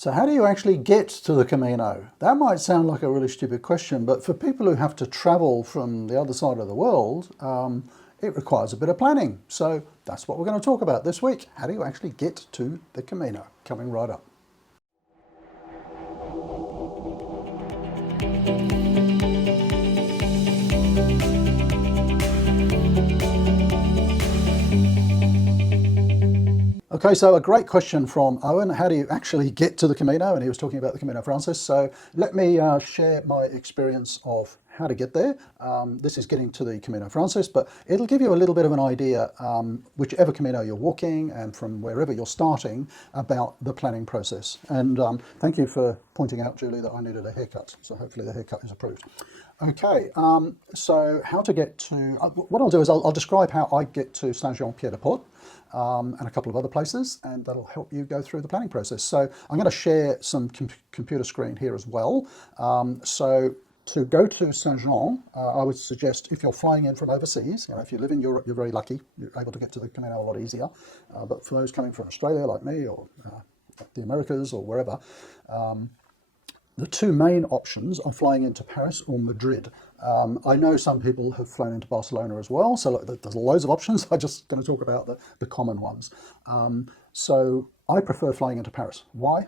So how do you actually get to the Camino? That might sound like a really stupid question, but for people who have to travel from the other side of the world, it requires a bit of planning. So that's what we're going to talk about this week. How do you actually get to the Camino? Coming right up. Okay, so a great question from Owen. How do you actually get to the Camino? And he was talking about the Camino Frances. So let me share my experience of how to get there. This is getting to the Camino Frances, but it'll give you a little bit of an idea, whichever Camino you're walking and from wherever you're starting, about the planning process. And thank you for pointing out, Julie, that I needed a haircut. So hopefully the haircut is approved. Okay, so how to get to, what I'll do is I'll describe how I get to Saint-Jean-Pied-de-Port and a couple of other places, and that'll help you go through the planning process. So I'm going to share some computer screen here as well. So to go to Saint-Jean, I would suggest if you're flying in from overseas, if you live in Europe, you're very lucky, you're able to get to the Camino a lot easier. But for those coming from Australia like me, or the Americas or wherever, the two main options are flying into Paris or Madrid. I know some people have flown into Barcelona as well, so there's loads of options. I'm just going to talk about the common ones. So I prefer flying into Paris. Why?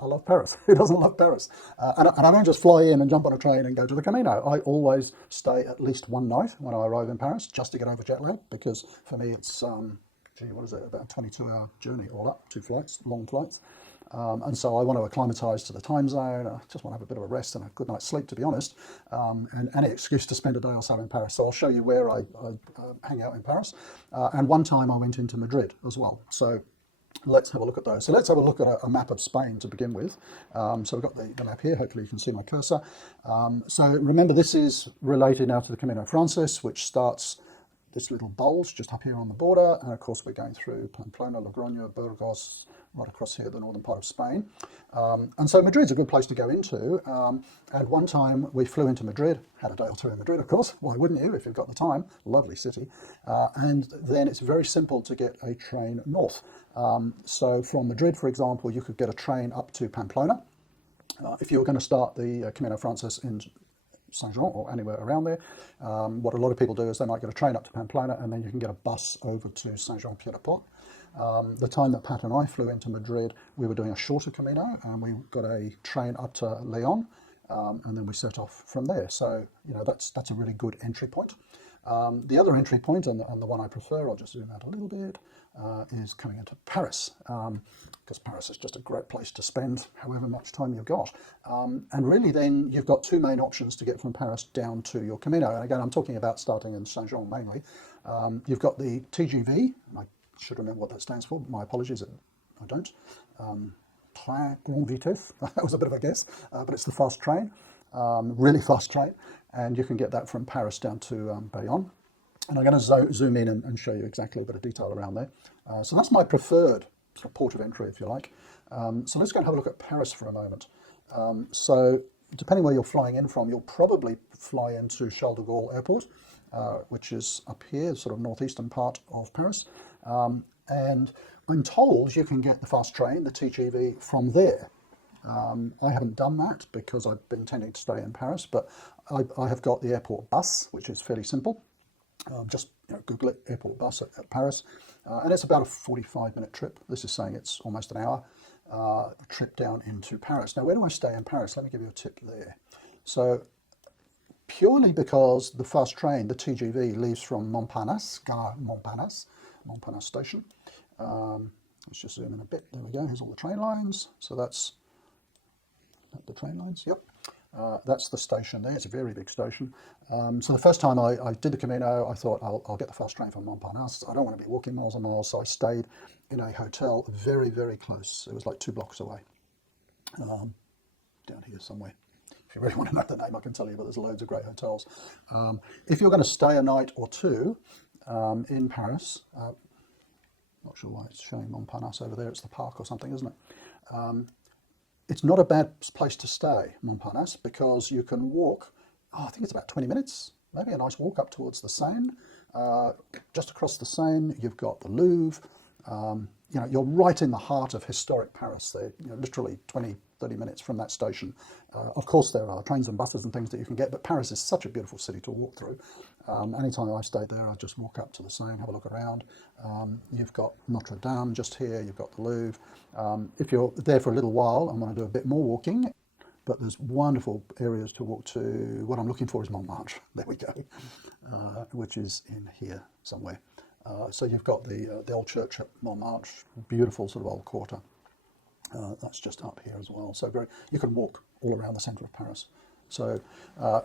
I love Paris. Who doesn't love Paris? And I don't just fly in and jump on a train and go to the Camino. I always stay at least one night when I arrive in Paris, just to get over jet lag, because for me it's, what is it, about a 22-hour journey all up, 2 flights, long flights. And so I want to acclimatise to the time zone. I just want to have a bit of a rest and a good night's sleep, to be honest, and any excuse to spend a day or so in Paris. So I'll show you where I hang out in Paris. And one time I went into Madrid as well. So let's have a look at those. So let's have a look at a map of Spain to begin with. So we've got the map here. Hopefully you can see my cursor. So remember, this is related now to the Camino Frances, which starts this little bulge just up here on the border, and of course we're going through Pamplona, Logroño, Burgos, right across here, the northern part of Spain. And so Madrid's a good place to go into, and one time we flew into Madrid, had a day or two in Madrid, of course, why wouldn't you if you've got the time, lovely city, and then it's very simple to get a train north. So from Madrid, for example, you could get a train up to Pamplona. If you were going to start the Camino Frances in Saint-Jean or anywhere around there, what a lot of people do is they might get a train up to Pamplona and then you can get a bus over to Saint-Jean-Pied-de-Port. The time that Pat and I flew into Madrid, we were doing a shorter Camino and we got a train up to Leon, and then we set off from there. So, that's a really good entry point. The other entry point, and the one I prefer, I'll just zoom out a little bit, is coming into Paris, because Paris is just a great place to spend however much time you've got. And really then you've got two main options to get from Paris down to your Camino. And again, I'm talking about starting in Saint-Jean mainly. You've got the TGV, I should remember what that stands for, but my apologies, I don't. Train Grande Vitesse, that was a bit of a guess, but it's the fast train, really fast train, and you can get that from Paris down to Bayonne. And I'm going to zoom in and show you exactly a bit of detail around there. So that's my preferred sort of port of entry, if you like. So let's go and have a look at Paris for a moment. So depending where you're flying in from, you'll probably fly into Charles de Gaulle Airport, which is up here, sort of northeastern part of Paris. And I'm told you can get the fast train, the TGV, from there. I haven't done that because I've been intending to stay in Paris, but I have got the airport bus, which is fairly simple. Just Google it, airport bus at Paris, and it's about a 45-minute trip. This is saying it's almost an hour trip down into Paris. Now, where do I stay in Paris? Let me give you a tip there. So purely because the fast train, the TGV, leaves from Montparnasse, Gare Montparnasse station. Let's just zoom in a bit. There we go. Here's all the train lines. So that's the train lines. Yep. That's the station there. It's a very big station. So the first time I did the Camino, I thought I'll get the fast train from Montparnasse. I don't want to be walking miles and miles, so I stayed in a hotel very, very close. It was like 2 blocks away, down here somewhere. If you really want to know the name, I can tell you, but there's loads of great hotels. If you're going to stay a night or two in Paris, not sure why it's showing Montparnasse over there. It's the park or something, isn't it? It's not a bad place to stay, Montparnasse, because you can walk, I think it's about 20 minutes, maybe a nice walk up towards the Seine. Just across the Seine, you've got the Louvre. you're right in the heart of historic Paris. They're literally 20, 30 minutes from that station. Of course, there are trains and buses and things that you can get, but Paris is such a beautiful city to walk through. Anytime I stayed there, I just walk up to the Seine, have a look around. You've got Notre Dame just here, you've got the Louvre. If you're there for a little while and want to do a bit more walking, but there's wonderful areas to walk to. What I'm looking for is Montmartre. There we go, which is in here somewhere. So you've got the old church at Montmartre, beautiful sort of old quarter. That's just up here as well. So you can walk all around the centre of Paris. So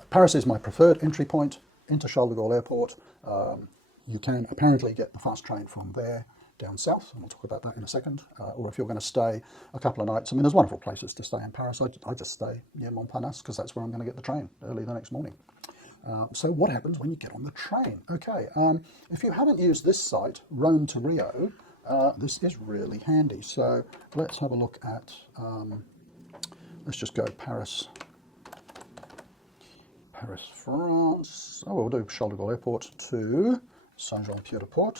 Paris is my preferred entry point into Charles de Gaulle Airport. You can apparently get the fast train from there down south, and we'll talk about that in a second. Or if you're going to stay a couple of nights, I mean, there's wonderful places to stay in Paris. I just stay near Montparnasse because that's where I'm going to get the train early the next morning. So what happens when you get on the train? Okay, if you haven't used this site, Rome to Rio, this is really handy. So let's have a look at, let's just go Paris, France. Oh, we'll do Charles de Gaulle Airport to Saint-Jean-Pied-de-Port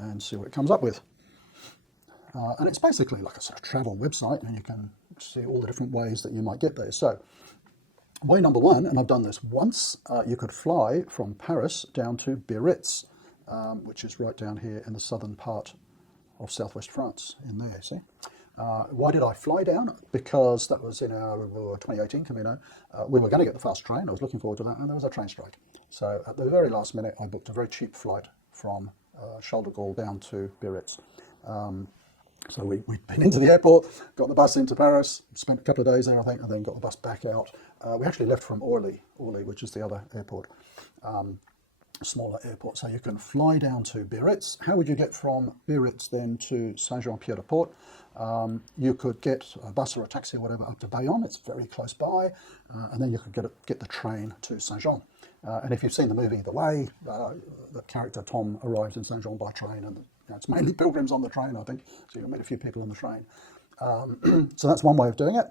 and see what it comes up with. And it's basically like a sort of travel website, and you can see all the different ways that you might get there. So way number one, and I've done this once, you could fly from Paris down to Biarritz, which is right down here in the southern part of southwest France, in there, see? Why did I fly down? Because that was in our 2018 Camino. We were going to get the fast train. I was looking forward to that, and there was a train strike. So at the very last minute, I booked a very cheap flight from Charles de Gaulle down to Biarritz. So we'd been into the airport, got the bus into Paris, spent a couple of days there, I think, and then got the bus back out. We actually left from Orly, which is the other airport, smaller airport. So you can fly down to Biarritz. How would you get from Biarritz then to Saint-Jean-Pied-de-Port? You could get a bus or a taxi or whatever up to Bayonne. It's very close by, and then you could get the train to Saint-Jean. And if you've seen the movie The Way, the character Tom arrives in Saint-Jean by train, and it's mainly pilgrims on the train, I think. So you'll meet a few people on the train. So that's one way of doing it.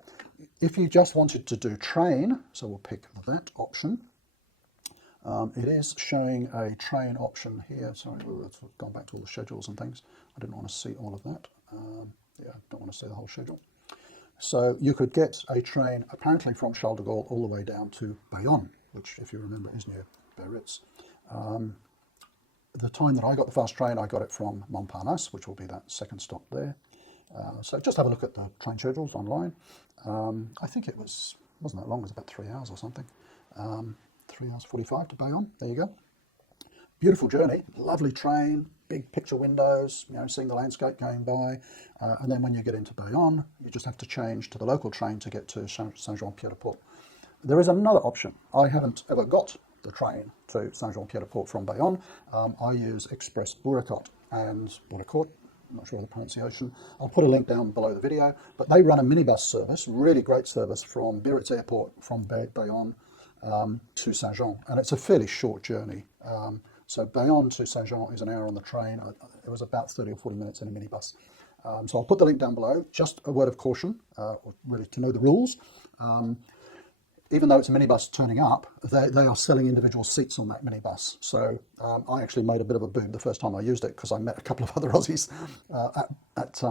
If you just wanted to do train, so we'll pick that option. It is showing a train option here. Sorry, we've gone back to all the schedules and things. I didn't want to see all of that. Yeah, don't want to see the whole schedule. So you could get a train apparently from Charles de Gaulle all the way down to Bayonne, which, if you remember, is near Biarritz. The time that I got the fast train, I got it from Montparnasse, which will be that second stop there. So just have a look at the train schedules online. I think it wasn't that long, it was about 3 hours or something. 3 hours 45 to Bayonne, there you go. Beautiful journey, lovely train, big picture windows, seeing the landscape going by. And then when you get into Bayonne, you just have to change to the local train to get to Saint-Jean-Pied-de-Port. There is another option. I haven't ever got the train to Saint-Jean-Pied-de-Port from Bayonne. I use Express Bourricot and Bourricot, I'm not sure of the pronunciation. I'll put a link down below the video, but they run a minibus service, really great service from Biarritz Airport, from Bayonne to Saint-Jean, and it's a fairly short journey. So Bayonne to Saint-Jean is an hour on the train. It was about 30 or 40 minutes in a minibus. So I'll put the link down below. Just a word of caution, or really to know the rules. Even though it's a minibus turning up, they are selling individual seats on that minibus. So I actually made a bit of a boom the first time I used it, because I met a couple of other Aussies at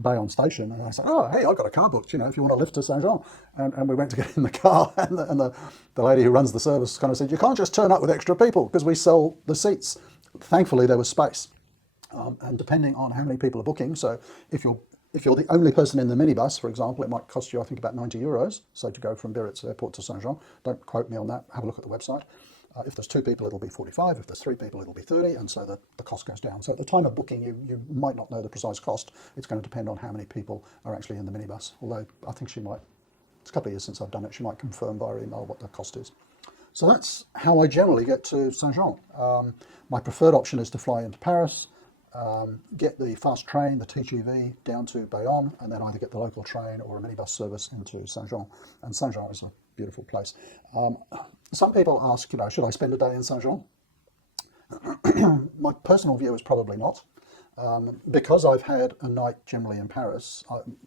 Bayonne station, and I said, "Oh, hey, I've got a car booked, if you want to lift to Saint-Jean." And we went to get in the car, and the lady who runs the service kind of said, "You can't just turn up with extra people, because we sell the seats." Thankfully, there was space. And depending on how many people are booking, so if you're the only person in the minibus, for example, it might cost you, I think, about €90. So to go from Biarritz Airport to Saint-Jean, don't quote me on that, have a look at the website. If there's 2 people, it'll be 45. If there's 3 people, it'll be 30, and so the cost goes down. So at the time of booking, you might not know the precise cost. It's going to depend on how many people are actually in the minibus, although I think she might, it's a couple of years since I've done it, she might confirm via email what the cost is. So that's how I generally get to Saint-Jean. My preferred option is to fly into Paris, get the fast train, the TGV, down to Bayonne, and then either get the local train or a minibus service into Saint-Jean. And Saint-Jean is a beautiful place. Some people ask, should I spend a day in Saint-Jean? My personal view is probably not. Because I've had a night generally in Paris,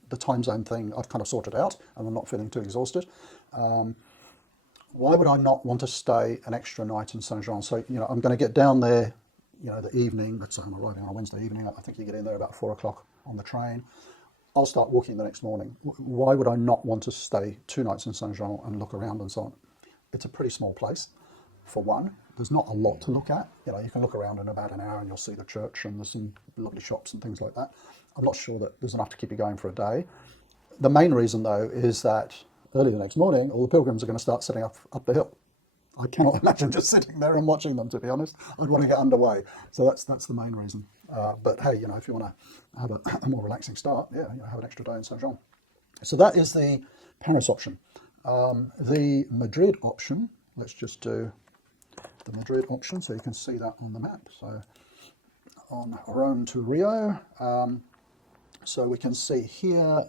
the time zone thing I've kind of sorted out, and I'm not feeling too exhausted. Why would I not want to stay an extra night in Saint-Jean? So, I'm going to get down there the evening, let's say I'm arriving on a Wednesday evening, I think you get in there about 4 o'clock on the train, I'll start walking the next morning. Why would I not want to stay 2 nights in Saint-Jean and look around and so on? It's a pretty small place, for one. There's not a lot to look at. You can look around in about an hour and you'll see the church and there's some lovely shops and things like that. I'm not sure that there's enough to keep you going for a day. The main reason, though, is that early the next morning, all the pilgrims are going to start setting up the hill. I cannot imagine just sitting there and watching them, to be honest. I'd want to get underway. So that's the main reason. But hey, if you want to have a more relaxing start, have an extra day in Saint-Jean. So that is the Paris option. The Madrid option, let's just do the Madrid option so you can see that on the map. So on Rome to Rio. So we can see here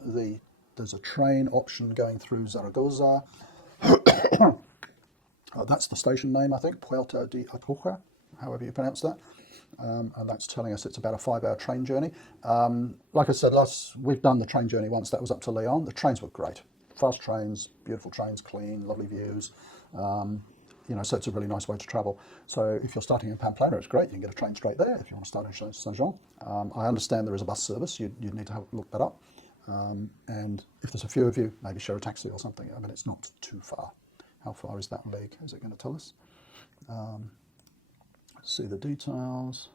there's a train option going through Zaragoza. That's the station name, I think, Puerta de Acocha, however you pronounce that. And that's telling us it's about a 5-hour train journey. Like I said, we've done the train journey once. That was up to Lyon. The trains were great. Fast trains, beautiful trains, clean, lovely views. So it's a really nice way to travel. So if you're starting in Pamplona, it's great. You can get a train straight there if you want to start in Saint-Jean. I understand there is a bus service. You'd need to look that up. And if there's a few of you, maybe share a taxi or something. I mean, it's not too far. How far is that leg? Is it going to tell us? Let's see the details.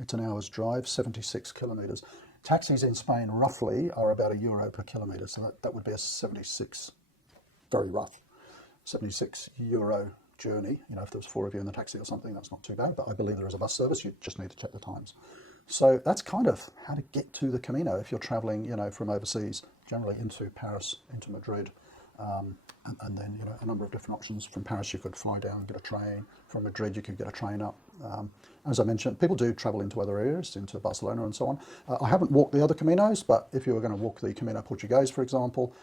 It's an hour's drive, 76 kilometres. Taxis in Spain roughly are about €1 per kilometre, so that would be a 76, very rough, 76 euro journey. If there was 4 of you in the taxi or something, that's not too bad, but I believe there is a bus service. You just need to check the times. So that's kind of how to get to the Camino if you're travelling, from overseas, generally into Paris, into Madrid. And then a number of different options. From Paris you could fly down and get a train. From Madrid you could get a train up. As I mentioned, people do travel into other areas, into Barcelona and so on. I haven't walked the other Caminos, but if you were going to walk the Camino Portuguese, for example,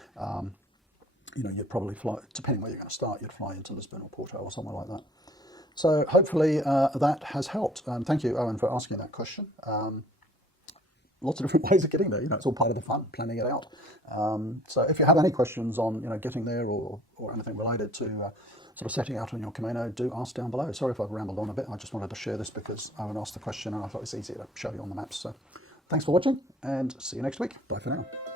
you'd probably fly, depending where you're going to start, you'd fly into Lisbon or Porto or somewhere like that. So hopefully that has helped. Thank you, Owen, for asking that question. Lots of different ways of getting there. It's all part of the fun, planning it out. So if you have any questions on, getting there or anything related to sort of setting out on your Camino, do ask down below. Sorry if I've rambled on a bit. I just wanted to share this because Owen asked the question and I thought it's easier to show you on the maps. So thanks for watching and see you next week. Bye for now.